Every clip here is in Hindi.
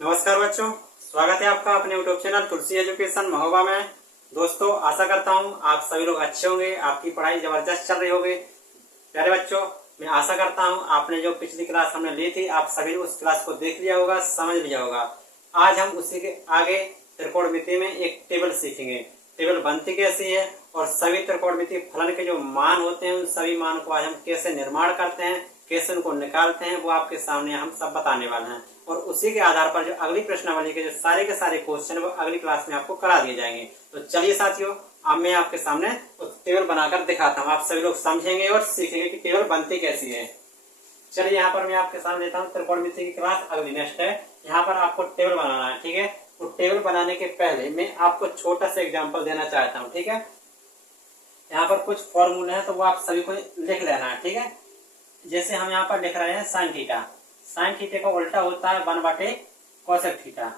नमस्कार बच्चों, स्वागत है आपका अपने यूट्यूब चैनल तुलसी एजुकेशन महोबा में। दोस्तों, आशा करता हूं आप सभी लोग अच्छे होंगे, आपकी पढ़ाई जबरदस्त चल रही होगी। प्यारे बच्चों, मैं आशा करता हूं आपने जो पिछली क्लास हमने ली थी, आप सभी ने उस क्लास को देख लिया होगा, समझ लिया होगा। आज हम उसी के आगे त्रिकोणमिति में एक टेबल सीखेंगे। टेबल बनती कैसी है और सभी त्रिकोणमिति फलन के जो मान होते हैं उन सभी मान को आज हम कैसे निर्माण करते हैं, कैसे उनको निकालते हैं, वो आपके सामने हम सब बताने वाले हैं। और उसी के आधार पर जो अगली प्रश्नावली के सारे क्वेश्चन वो अगली क्लास में आपको करा दिए जाएंगे। तो चलिए साथियों, अब मैं आपके सामने टेबल बनाकर दिखाता हूँ, आप सभी लोग समझेंगे और सीखेंगे कि टेबल बनती कैसी है। चलिए यहाँ पर मैं आपके सामने देता हूँ त्रिकोणमिति की क्लास अगली नेक्स्ट है। यहाँ पर आपको टेबल बनाना है, ठीक है। तो टेबल बनाने के पहले मैं आपको छोटा सा एग्जाम्पल देना चाहता हूँ, ठीक है। यहाँ पर कुछ फॉर्मूले हैं तो वो आप सभी को लिख लेना है, ठीक है। जैसे हम यहाँ पर लिख रहे हैं साइन थीटा। साइन थीटा का उल्टा होता है 1/कोसेक थीटा।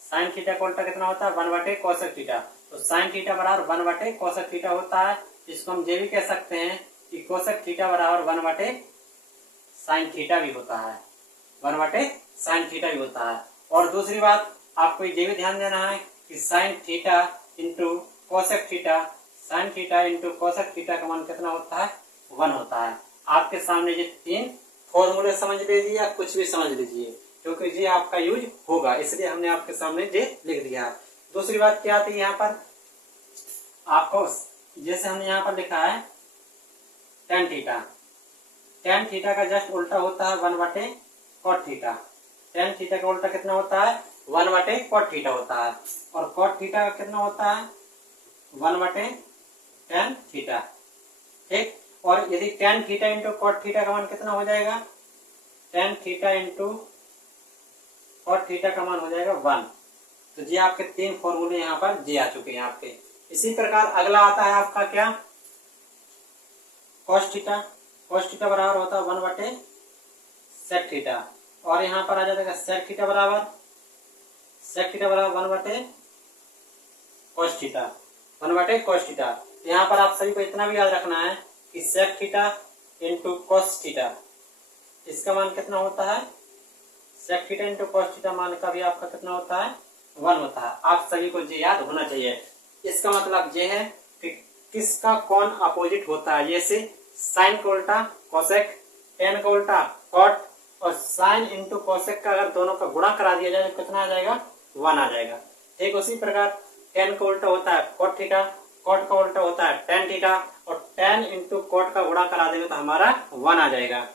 साइन थीटा का उल्टा कितना होता है 1/कोसेक थीटा। तो साइन थीटा बराबर 1/कोसेक थीटा होता है। इसको हम ये भी कह सकते हैं कि कोसेक थीटा बराबर 1/साइन थीटा भी होता है, 1/साइन थीटा भी होता है। और दूसरी बात आपको ये भी ध्यान देना है कि sine theta into cosec theta, sine theta into cosec theta का मान कितना होता है 1 होता है। आपके सामने ये 3 फॉर्मूले समझ लीजिए या कुछ भी समझ लीजिए, क्योंकि ये आपका यूज होगा, इसलिए हमने आपके सामने ये लिख दिया। दूसरी बात क्या आती है यहाँ पर आपको, जैसे हमने यहाँ पर लिखा है tan थीटा। tan थीटा का जस्ट उल्टा होता है 1/cot थीटा। tan थीटा का उल्टा कितना होता है 1/cot थीटा होता है। और cot थीटा का कितना होता है 1/tan थीटा, ठीक। और यदि tan theta into cot theta का मान कितना हो जाएगा, tan theta into cot theta का मान हो जाएगा 1। तो ये आपके 3 फॉर्मूले यहाँ पर जे आ चुके हैं आपके। इसी प्रकार अगला आता है आपका क्या, कॉस थीटा। कॉस थीटा बराबर होता है 1/सेक थीटा। और यहाँ पर आ जाएगा सेक थीटा बराबर 1/कॉस थीटा, 1/कॉस थीटा। यहाँ पर आप सभी को इतना भी याद रखना है कि sec theta into cos theta, इसका मान कितना होता है, sec theta into cos theta मान का भी आपका कितना होता है 1 होता है। आप सभी को ये याद होना चाहिए। इसका मतलब ये है कि किसका कौन अपोजिट होता है। जैसे साइन का उल्टा कोसेक, टेन का उल्टा कॉट, और साइन इंटू कोसेक का अगर दोनों का गुणा करा दिया जाए तो कितना आ जाएगा 1 आ जाएगा। ठीक उसी प्रकार टेन का उल्टा होता है कॉट थीटा, कॉट का उल्टा होता है टेन थीटा, और टेन इंटू कॉट का गुणा करा देंगे तो हमारा 1 आ जाएगा।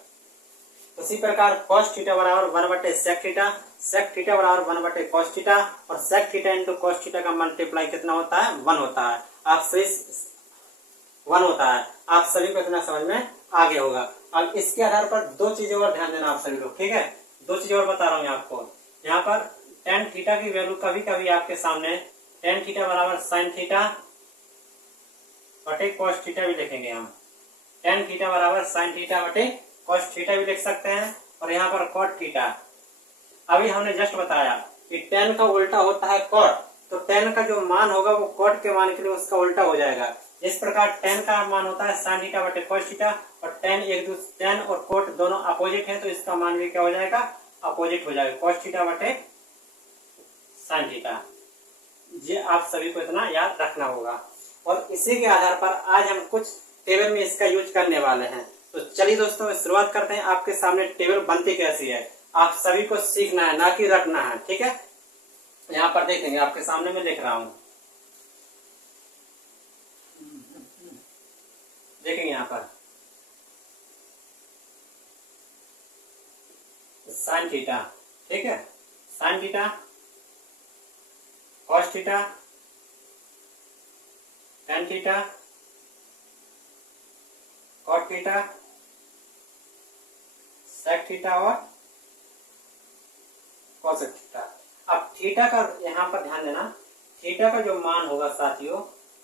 उसी प्रकार cos थीटा बराबर 1/सेक थीटा, सेक थीटा बराबर 1/cos थीटा, और sec theta into cos theta का मल्टीप्लाई कितना होता है 1 होता है। आप सही 1 होता है। आप सभी को इतना समझ में आ गया होगा। अब इसके आधार पर 2 चीजें और ध्यान देना आप सभी लोग, ठीक है। 2 चीजें और बता रहा हूँ आपको। यहाँ पर tan थीटा की वैल्यू कभी कभी आपके सामने tan थीटा बराबर साइन थीटा बटे कॉस थीटा भी लिखेंगे हम। tan थीटा बराबर साइन थीटा बटे कॉस थीटा भी लिख सकते हैं। और यहाँ पर कॉट थीटा, अभी हमने जस्ट बताया कि tan का उल्टा होता है कॉट, तो tan का जो मान होगा वो कॉट के मान के लिए उसका उल्टा हो जाएगा। इस प्रकार tan का मान होता है साइन थीटा बटे कॉस थीटा, और tan और कॉट दोनों अपोजिट है, तो इसका मान भी क्या हो जाएगा अपोजिट हो जाएगा, कॉस थीटा बटे साइन थीटा। ये आप सभी को इतना याद रखना होगा। और इसी के आधार पर आज हम कुछ टेबल में इसका यूज करने वाले हैं। तो चलिए दोस्तों शुरुआत करते हैं। आपके सामने टेबल बनती कैसी है आप सभी को सीखना है, ना कि रखना है, ठीक है। यहाँ पर देखेंगे, आपके सामने मैं लिख रहा हूं, देखेंगे यहाँ पर साइन थीटा, ठीक है, sine theta, cos theta, tan theta, cot theta, sec theta और कोसेक थीटा। अब थीटा का यहाँ पर ध्यान देना, थीटा का जो मान होगा साथियों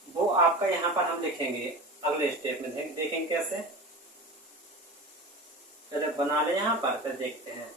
वो आपका यहाँ पर हम लिखेंगे अगले स्टेप में। देखेंगे कैसे, पहले बना ले यहाँ पर, फिर देखते हैं।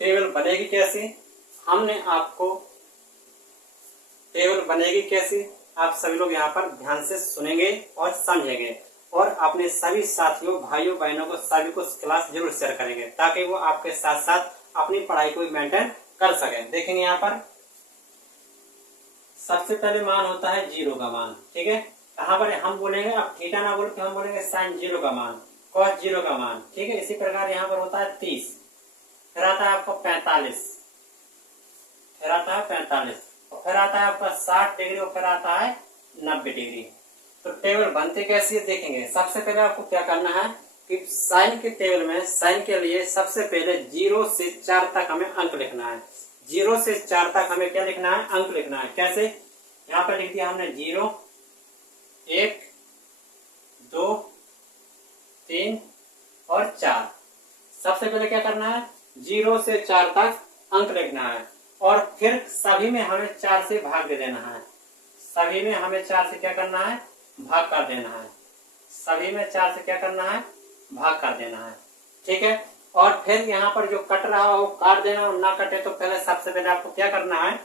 टेबल बनेगी कैसे, हमने आपको टेबल बनेगी कैसे आप सभी लोग यहाँ पर ध्यान से सुनेंगे और समझेंगे, और अपने सभी साथियों भाइयों बहनों को सभी को क्लास जरूर शेयर करेंगे ताकि वो आपके साथ साथ अपनी पढ़ाई को भी मेंटेन कर सके। देखेंगे यहाँ पर सबसे पहले मान होता है जीरो का मान, ठीक है। कहाँ पर हम बोलेंगे, अब थीटा ना बोल के हम बोलेंगे साइन जीरो का मान, कॉस जीरो का मान, ठीक है। इसी प्रकार यहाँ पर होता है 30, फिर आता है आपका 45, फिर आता है 45, और फिर आता है आपका 60 डिग्री, और फिर आता है 90 डिग्री। तो टेबल बनते कैसे देखेंगे। सबसे पहले आपको क्या करना है कि साइन के टेबल में साइन के लिए सबसे पहले 0 से 4 तक हमें अंक लिखना है। 0 से 4 तक हमें क्या लिखना है, अंक लिखना है। कैसे, यहाँ पर लिख दिया हमने 0, 1, 2, 3 और 4। सबसे पहले क्या करना है, 0 से 4 तक अंक लिखना है, और फिर सभी में हमें 4 से भाग दे देना है। सभी में हमें 4 से क्या करना है, भाग कर देना है। सभी में 4 से क्या करना है, भाग कर देना है, ठीक है। और फिर यहाँ पर जो कट रहा हो काट देना, और ना कटे तो पहले सबसे पहले आपको क्या करना है,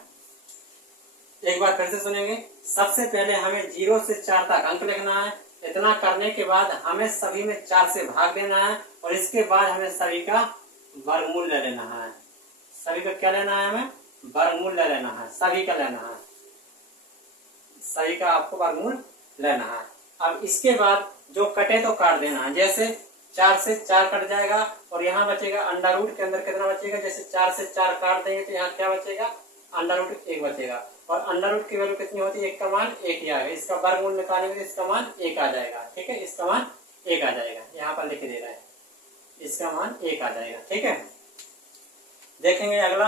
एक बार फिर से सुनेंगे। सबसे पहले हमें 0 से 4 तक अंक लिखना है। इतना करने के बाद हमें सभी में 4 से भाग देना है, और इसके बाद हमें सभी का वर्गमूल ले लेना है। सभी का क्या लेना है, हमें वर्गमूल ले लेना है, सभी का लेना है, सभी का आपको वर्गमूल लेना है। अब इसके बाद जो कटे तो काट देना है। जैसे 4 से 4 कट जाएगा, और यहाँ बचेगा अंडर रूट के अंदर कितना बचेगा, जैसे 4 से 4 काट देंगे तो यहाँ क्या बचेगा, अंडर रूट 1 बचेगा, और अंडर रूट की वैल्यू कितनी होती है, 1 का मान 1 ही आएगा। इसका वर्गमूल निकालेंगे तो इसका मान 1 आ जाएगा, ठीक है। इसका मान 1 आ जाएगा, यहाँ पर लिख दे रहा है, इसका मान 1 आ जाएगा, ठीक है। देखेंगे अगला,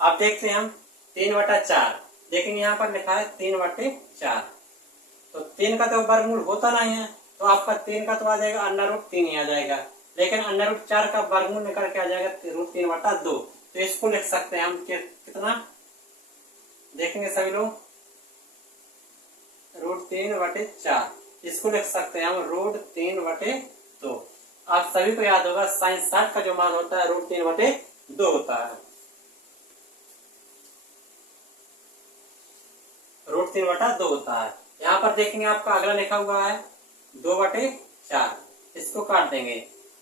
अब देखते हैं हम 3/4। देखेंगे यहाँ पर लिखा है 3/4, तो 3 का तो वर्गमूल होता नहीं है, तो आपका 3 का तो आ जाएगा अंडर रूट 3 ही आ जाएगा। लेकिन अंडर रूट 4 का वर्गमूल निकल के आ जाएगा √3/2। तो इसको लिख सकते हैं हम कितना, देखेंगे सभी लोग, √3/4, इसको लिख सकते हैं हम √3/2। आप सभी को याद होगा साइन 60 का जो मान होता है √3/2 होता है, √3/2 होता है। यहाँ पर देखेंगे आपका अगला लिखा हुआ है 2/4, इसको काट देंगे,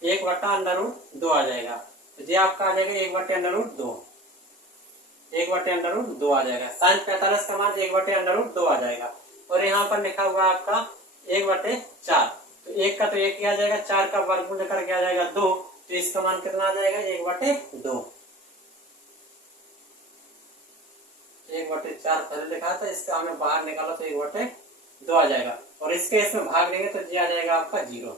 1/√2 आ जाएगा। तो ये आपका आ जाएगा 1/√2, 1/√2 आ जाएगा। साइन 45 का मान 1/√2 आ जाएगा। और यहाँ पर लिखा हुआ है आपका 1/4, तो 1 का तो 1 ही आ जाएगा, 4 का वर्गमूल निकल के आ जाएगा 2, तो इसका मान कितना आ जाएगा, 1/2। 1/4 पहले लिखा था, इसका हमें बाहर निकाला तो 1/2 आ जाएगा, और इसके इसमें भाग लेंगे तो ये आ जाएगा आपका 0।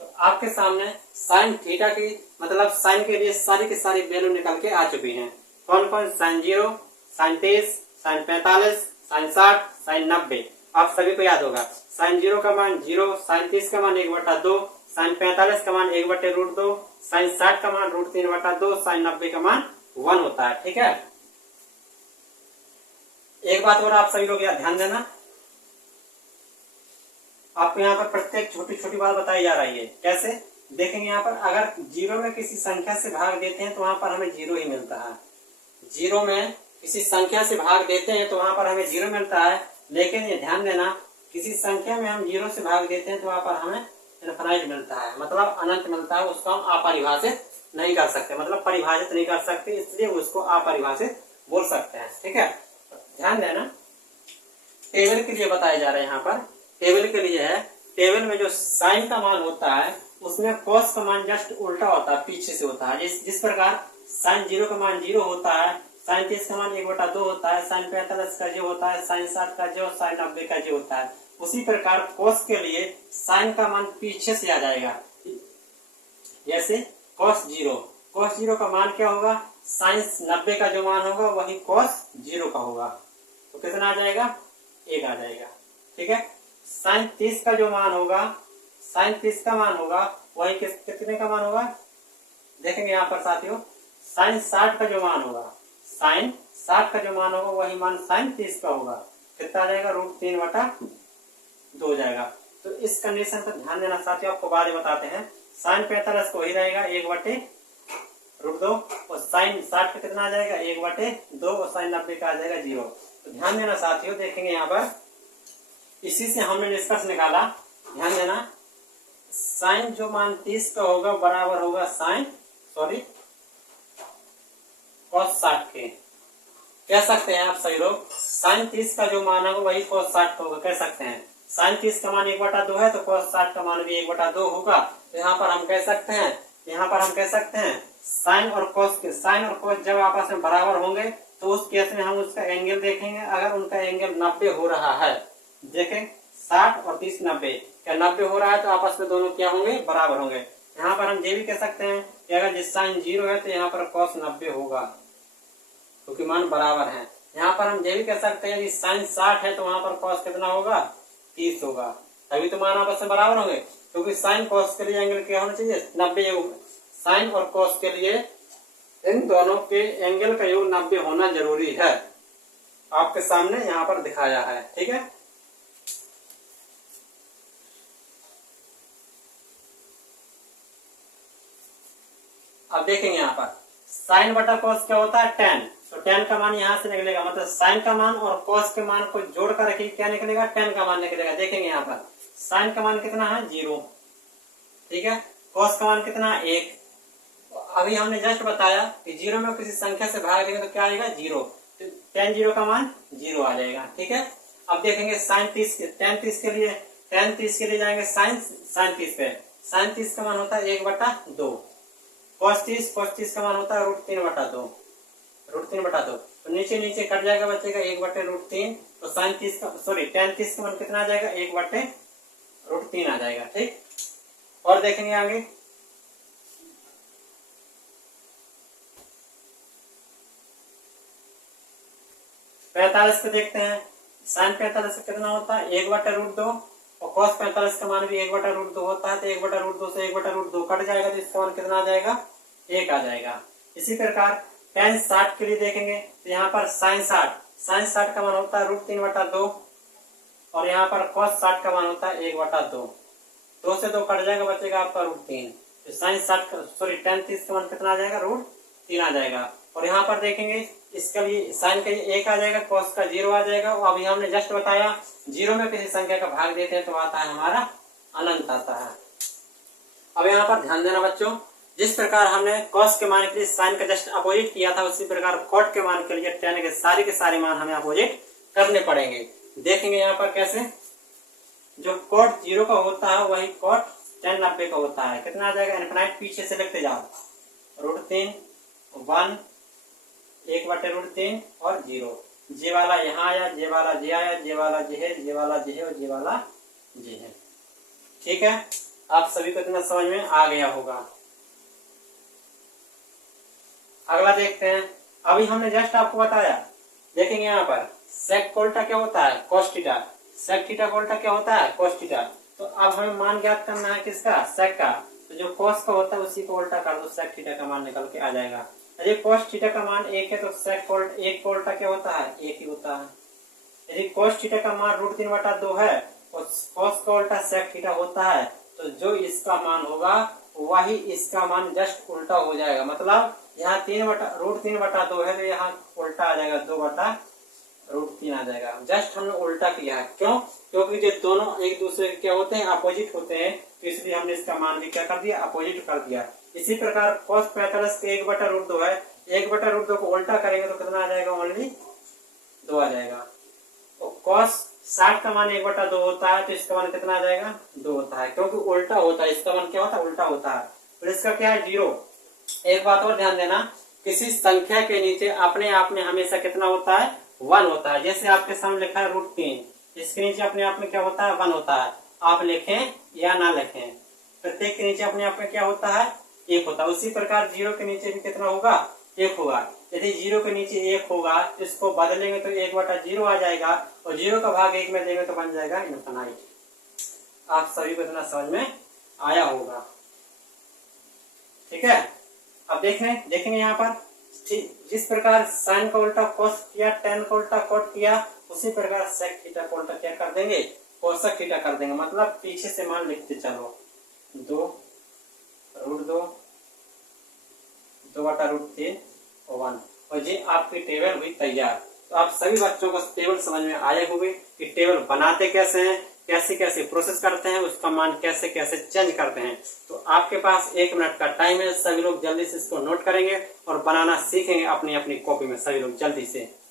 तो आपके सामने साइन थीटा की मतलब साइन के लिए सारी की सारी वैल्यू निकल के आ चुकी हैं। कौन कौन, sine 0, sine 30, sine 45, sine 60, sine 90। आप सभी को याद होगा साइन 0 का मान 0, साइन 30 का मान 1/2, साइन 45 का मान 1/√2, साइन 60 का मान √3/2, साइन 90 का मान 1 होता है, ठीक है। एक बात और आप सभी लोग यहाँ ध्यान देना, आपको यहाँ पर प्रत्येक छोटी छोटी बात बताई जा रही है। कैसे, देखेंगे यहाँ पर अगर 0 में किसी संख्या से भाग देते हैं तो वहां पर हमें 0 ही मिलता है। 0 में किसी संख्या से भाग देते हैं तो वहां पर हमें 0 मिलता है। लेकिन ये ध्यान देना, किसी संख्या में हम 0 से भाग देते हैं तो वहां पर हमें इनफाइनाइट मिलता है, मतलब अनंत मिलता है। उसको हम अपरिभाषित नहीं कर सकते, मतलब परिभाषित नहीं कर सकते, इसलिए उसको अपरिभाषित बोल सकते हैं, ठीक है। ध्यान देना, टेबल के लिए बताया जा रहा है। यहाँ पर टेबल के लिए है, टेबल में जो साइन का मान होता है उसमें कॉस का मान जस्ट उल्टा होता है, पीछे से होता है। जिस प्रकार साइन 0 का मान 0 होता है, साइन 30 का मान 1/2 होता है, साइन 45 का जो होता है, साइन 60 का जो, साइन 90 का जो होता है, उसी प्रकार कॉस के लिए साइन का मान पीछे से आ जाएगा। जैसे कॉस 0 का मान क्या होगा, साइन 90 का जो मान होगा वही कॉस 0 का होगा, तो कितना आ जाएगा, 1 आ जाएगा, ठीक है। साइन 30 का जो मान होगा, साइन 30 का मान होगा वही कितने का मान होगा, देखेंगे यहाँ पर साथियों, साइन 60 का जो मान होगा, साइन 60 का जो मान होगा वही मान साइन 30 का होगा, कितना आ जाएगा, √3/2 हो जाएगा। तो इस कंडीशन पर ध्यान देना साथियों, आपको बाद में बताते हैं। साइन 45 को ही रहेगा 1/2, √2 और साइन 60 का कितना आ जाएगा 1/2 और साइन 90 का आ जाएगा 0। तो ध्यान देना साथियों, देखेंगे यहाँ पर इसी से हमने निष्कर्ष निकाला, ध्यान देना, साइन जो मान 30 का होगा बराबर होगा cos 60 के। कह सकते हैं आप सही लोग, साइन 30 का जो मान होगा वही cos 60 का होगा, कह सकते हैं। साइन 30 का मान 1/2 है तो cos 60 का मान भी 1/2 होगा। तो यहाँ पर हम कह सकते हैं साइन और cos जब आपस में बराबर होंगे तो उस केस में हम उसका एंगल देखेंगे। अगर उनका एंगल 90 हो रहा है, देखें 60 और 30 90, क्या 90 हो रहा है तो आपस में दोनों क्या होंगे, बराबर होंगे। यहाँ पर हम ये भी कह सकते हैं कि अगर जिस साइन 0 है तो यहाँ पर cos 90 होगा क्योंकि मान बराबर है। यहाँ पर हम ये भी कह सकते हैं कि साइन 60 है तो वहां पर cos कितना होगा 30 होगा, तभी तो मान आपस में बराबर होंगे। क्योंकि साइन cos के लिए एंगल क्या होना चाहिए 90, साइन और cos के लिए इन दोनों के एंगल का योग 90 होना जरूरी है। आपके सामने यहाँ पर दिखाया है, ठीक है। अब देखेंगे यहाँ पर साइन बटा cos क्या होता है tan, तो tan का मान यहाँ से निकलेगा, मतलब साइन का मान और cos के मान को जोड़ कर रखिए, क्या निकलेगा tan का मान निकलेगा। देखेंगे यहाँ पर साइन का मान कितना है 0, ठीक है, cos का मान कितना है 1। अभी हमने जस्ट बताया कि 0 में किसी संख्या से भाग देंगे तो क्या आएगा 0, तो tan 0 का मान 0 आ जाएगा, ठीक है। अब देखेंगे साइन 30 tan 30 के लिए जाएंगे साइन 30 पे, साइन 30 का मान होता है 1/2, cos 30 का मान होता है √3/2, तो नीचे कट जाएगा, बचेगा 1/√3। तो साइन 30 का tan 30 का मान कितना आ जाएगा 1/√3 आ जाएगा, ठीक। और देखेंगे आगे पैंतालीस पे देखते हैं, साइन 45 का कितना होता है 1/√2 और cos 45 का मान भी 1/√2 होता है। तो 1/√2 से 1/√2 कट जाएगा तो इसका मान कितना आ जाएगा 1 आ जाएगा। इसी प्रकार tan 60 के लिए देखेंगे तो यहाँ पर साइन 60 का मान होता है √3/2 और यहाँ पर cos 60 का मान होता है 1/2, 2 से 2 कट जाएगा, बचेगा आपका √3। तो साइन 60 tan 30 का मान कितना आ जाएगा √3 आ जाएगा। और यहाँ पर देखेंगे इसका लिए साइन का 1 आ जाएगा, cos का 0 आ जाएगा। और अभी हमने जस्ट बताया 0 में किसी संख्या का भाग देते हैं तो आता है हमारा अनंत आता है। अब यहाँ पर ध्यान देना बच्चों, जिस प्रकार हमने cos के मान के लिए साइन का जस्ट अपोजिट किया था, उसी प्रकार cot के मान के लिए tan के सारे मान हमें अपोजिट करने पड़ेंगे। देखेंगे यहाँ पर कैसे, जो cot 0 का होता है वही cot tan 90 का होता है। कितना आ जाएगा इनफिनाइट पीछे से लिखते जाओ, √3 1 1/√3 और 0, जे वाला यहाँ आया, जे वाला जे आया, जे वाला जे है, जे वाला जे है और जे वाला जे है, ठीक है। आप सभी को इतना समझ में आ गया होगा। अगला देखते हैं, अभी हमने जस्ट आपको बताया, देखेंगे यहाँ पर sec कोल्टा क्या होता है cos थीटा, sec थीटा कोल्टा क्या होता है cos थीटा। तो अब हमें मान ज्ञात करना है किसका, sec का। तो जो cos का होता है उसी को उल्टा कर दो, sec थीटा का मान निकल के आ जाएगा। यदि cos थीटा का मान 1 है तो sec कोल्टा क्या होता है 1 ही होता है। यदि cos थीटा का मान √3/2 है और cos का उल्टा sec थीटा होता है, तो जो इसका मान होगा वही इसका मान जस्ट उल्टा हो जाएगा। मतलब यहाँ √3/2 है तो यहाँ उल्टा आ जाएगा 2/√3 आ जाएगा। जस्ट हमने उल्टा किया है, क्यों, क्योंकि जो दोनों एक दूसरे के क्या होते हैं अपोजिट होते हैं, तो इसलिए हमने इसका मान भी क्या कर दिया अपोजिट कर दिया। इसी प्रकार cos 45 के 1/√2 है, 1/√2 को उल्टा करेंगे तो कितना आ जाएगा ओनली 2 आ जाएगा। और cos 60 का मान 1/2 होता है तो इसका मान कितना आ जाएगा 2 होता है, क्योंकि उल्टा होता है, इसका मान क्या होता है उल्टा होता है। और इसका क्या है 0। एक बात और ध्यान देना, किसी संख्या के नीचे अपने आप में हमेशा कितना होता है 1 होता है। जैसे आपके सामने लिखा है √3, इसके नीचे अपने आप में क्या होता है 1 होता है। आप लिखें या ना लिखें, प्रत्येक के नीचे अपने आप में क्या होता है 1 होता है। उसी प्रकार 0 के नीचे भी कितना होगा 1 होगा। यदि 0 के नीचे 1 होगा तो इसको बदलेंगे तो 1/0 आ जाएगा और 0 का भाग 1 में देंगे तो बन जाएगा इनफिनाइट। आप सभी को इतना समझ में आया होगा, ठीक है। अब देखेंगे यहाँ पर जिस प्रकार साइन का उल्टा cos किया, tan का उल्टा cot किया, उसी प्रकार sec थीटा का उल्टा क्या कर देंगे cosec थीटा कर देंगे। मतलब पीछे से मान लिखते चलो 2 √2 2/√3 और 1। और ये आपकी टेबल हुई तैयार। तो आप सभी बच्चों को टेबल समझ में आए होंगे कि टेबल बनाते कैसे हैं, कैसे कैसे प्रोसेस करते हैं, उसका मान कैसे कैसे चेंज करते हैं। तो आपके पास 1 मिनट का टाइम है, सभी लोग जल्दी से इसको नोट करेंगे और बनाना सीखेंगे अपनी अपनी कॉपी में सभी लोग जल्दी से।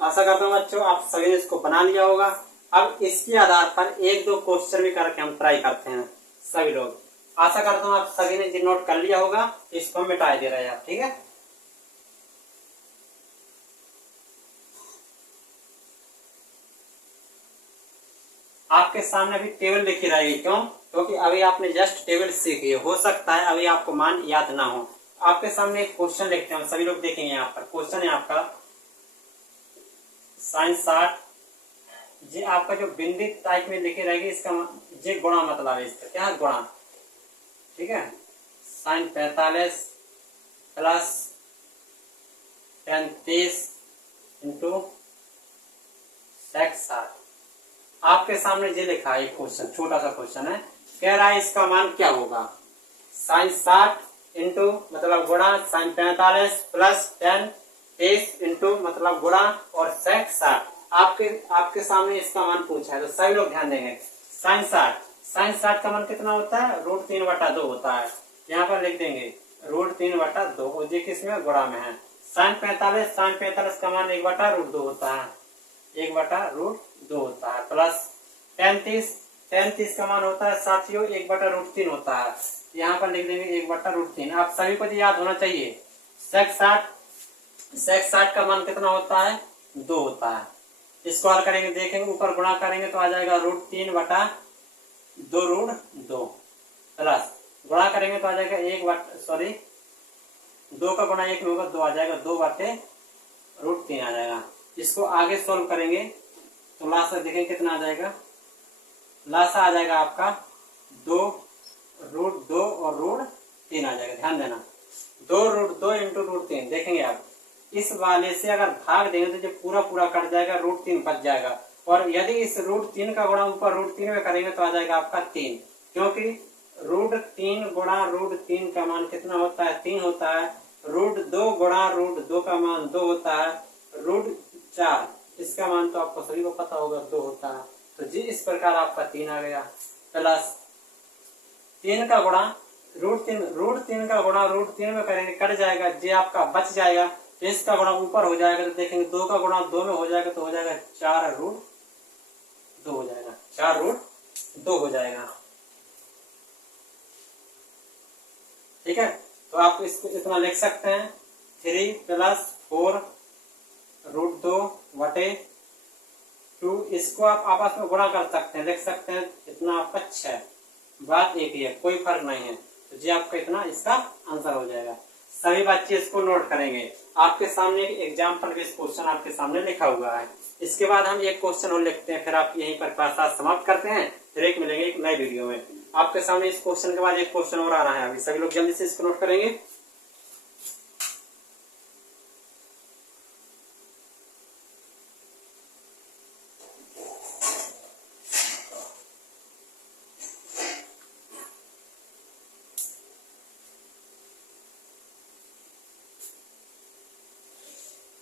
आशा करता हूँ बच्चों आप सभी ने इसको बना लिया होगा। अब इसके आधार पर 1-2 क्वेश्चन भी करके हम ट्राई करते हैं सभी लोग। आशा करता हूँ आप सभी ने जो नोट कर लिया होगा, इसको मिटा दे रहे हैं आप, ठीक है। आपके सामने अभी टेबल लिखी रहेगी, क्यों? क्योंकि अभी आपने जस्ट टेबल सीखी है, हो सकता है अभी आपको मान याद ना हो। आपके सामने एक क्वेश्चन लिखते हैं, सभी लोग देखेंगे। यहाँ पर क्वेश्चन है आपका sin 60। ये आपका जो बिंदी टाइप में लिखी रहेगी, इसका ये गुणा मतलब है, इसका क्या है? गुणा, ठीक है। sin 45 plus tan 30 into sec 60। आपके सामने ये लिखा है, एक क्वेश्चन छोटा सा क्वेश्चन है, कह रहा है इसका मान क्या होगा। sin 60 इंटू मतलब गुणा sin 45 प्लस tan 30 इंटू मतलब गुणा और sec 60। आपके सामने इसका मान पूछा है, तो सभी लोग ध्यान देंगे। sin 60 का मान कितना होता है? √3/2 होता है। यहाँ पर लिख देंगे √3/2, और ये किसमें? गुणा में है। sin 45 का मान 1/√2 होता है, 1/√2 होता है। प्लस tan 30 का मान होता है साथियों 1/√3 होता है। यहाँ पर लिख देंगे 1/√3। आप सभी को याद होना चाहिए। sec 60 का मान कितना होता है? 2 होता है। इसको हल करेंगे, देखेंगे ऊपर गुणा करेंगे तो आ जाएगा √3/2 प्लस गुणा करेंगे तो आ जाएगा 2 का गुणा 1 में होगा 2 आ जाएगा, 2/√3 आ जाएगा। इसको आगे सोल्व करेंगे तो लास्ट में देखेंगे कितना आ जाएगा। लास्ट आ जाएगा आपका 2√2 और √3 आ जाएगा। ध्यान देना, 2√2 इंटू √3। देखेंगे आप इस वाले से अगर भाग देंगे तो जो पूरा पूरा कट जाएगा, √3 बच जाएगा। और यदि इस √3 का गुणा ऊपर √3 में करेंगे तो आ जाएगा आपका 3, क्योंकि √3 गुणा √3 का मान कितना होता है? 3 होता है। √2 गुणा √2 का मान 2 होता है। √4 इसका मान तो आपको सभी को पता होगा 2 होता है। तो जी इस प्रकार आपका 3 आ गया। प्लस 3 का गुणा √3 का गुणा √3 में करेंगे, कट जाएगा, जी आपका बच जाएगा। इसका गुणा ऊपर हो जाएगा तो देखेंगे 2 का गुणा 2 में हो जाएगा तो हो जाएगा 4√2 हो जाएगा, 4√2 हो जाएगा। ठीक है, तो आप इसको इतना लिख सकते हैं 3 + 4√2/2। इसको आप आपस में गुणा कर सकते हैं, लिख सकते हैं इतना आपका 6। बात एक ही है, कोई फर्क नहीं है। तो जी आपका इतना इसका आंसर हो जाएगा। सभी बच्चे इसको नोट करेंगे। आपके सामने एक एग्जाम्पल बेस्ड क्वेश्चन आपके सामने लिखा हुआ है। इसके बाद हम एक क्वेश्चन और लिखते हैं, फिर आप यहीं पर क्लास समाप्त करते हैं। फिर एक मिलेंगे एक नए वीडियो में। आपके सामने इस क्वेश्चन के बाद एक क्वेश्चन और आ रहा है, अभी सभी लोग जल्दी से इसको नोट करेंगे।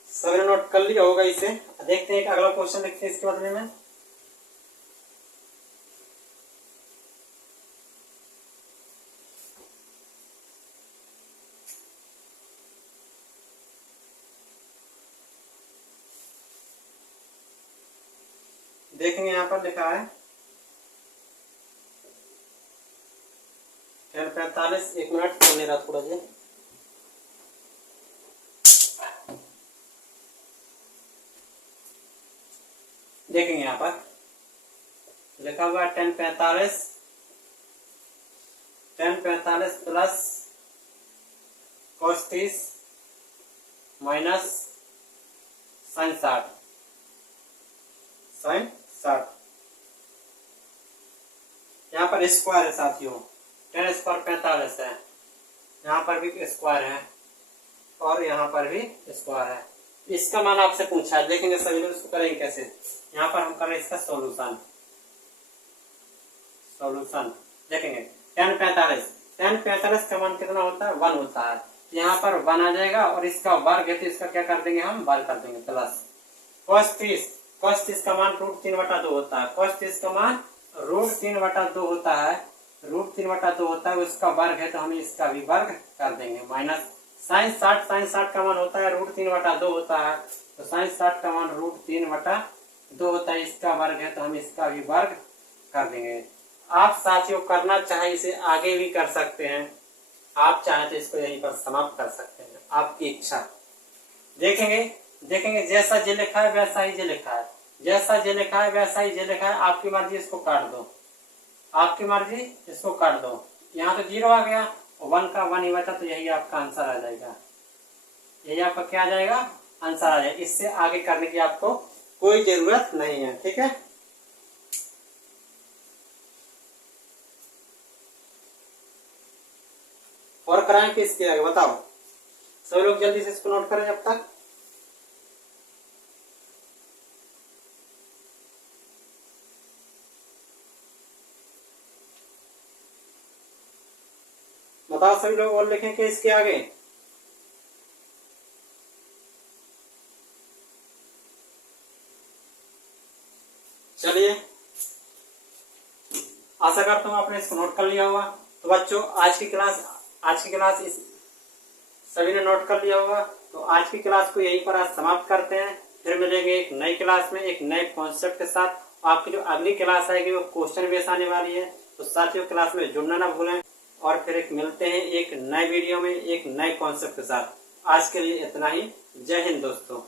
सभी ने नोट कर लिया होगा इसे। देखते हैं एक अगला क्वेश्चन लिखते हैं इसके बदले में। देखेंगे यहाँ पर लिखा है 45। 1 मिनट चलने रहा थोड़ा जी। देखेंगे यहाँ पर लिखा हुआ है 1045 प्लस cos 30 माइनस sin 60 यहाँ पर स्क्वायर है साथियों, 10 स्क्वायर 45 है, यहाँ पर भी स्क्वायर है और यहाँ पर भी स्क्वायर है। इसका मान आपसे पूछा है, देखेंगे सभी लोग इसको करेंगे कैसे। यहाँ पर हम करें इसका सॉल्यूशन देखेंगे। 1045 का मान कितना होता है, 1 होता है। यहाँ पर 1 आ जाएगा और इसका वर्ग है तो इसका क्या कर देंगे हम, वर्ग कर देंगे प्लस cos 30 का मान √3/2 होता है। cos 30 का मान √3/2 होता है, √3/2 होता है, उसका वर्ग है तो हम इसका भी वर्ग कर देंगे। माइनस sin 60 का मान होता है √3/2 होता है, तो sin 60 का मान √3/2 होता है, इसका वर्ग है तो हम इसका भी वर्ग कर देंगे। आप साथियों करना चाहे इसे आगे भी कर सकते हैं, आप चाहे तो इसको यहीं पर समाप्त कर सकते हैं, आपकी इच्छा। देखेंगे जैसा जे लिखा है वैसा ही जे लिखा है, जैसा जे लिखा है वैसा ही जे लिखा है। आपकी मर्जी, इसको काट दो, आपकी मर्जी, इसको काट दो। यहाँ तो 0 आ गया और 1 का 1 ही बचा, तो यही आपका आंसर आ जाएगा, यही आपका क्या आ जाएगा, आंसर आ जाएगा। इससे आगे करने की आपको कोई जरूरत नहीं है, ठीक है। और कराएं कि इसके आगे, बताओ सभी लोग जल्दी से इसको नोट करें जब तक। बताओ सभी लोग, और लिखें कि इसके आगे। चलिए, आशा करता हूं आपने इसको नोट कर लिया होगा। तो बच्चों आज की क्लास इस सभी ने नोट कर लिया होगा। तो आज की क्लास को यहीं पर आज समाप्त करते हैं, फिर मिलेंगे एक नई क्लास में एक नए कॉन्सेप्ट के साथ। आपकी जो अगली क्लास आएगी वो क्वेश्चन बेस आने वाली है, तो साथियों क्लास में जुड़ना ना भूलें। और फिर मिलते हैं एक नए वीडियो में एक नए कॉन्सेप्ट के साथ। आज के लिए इतना ही। जय हिंद दोस्तों।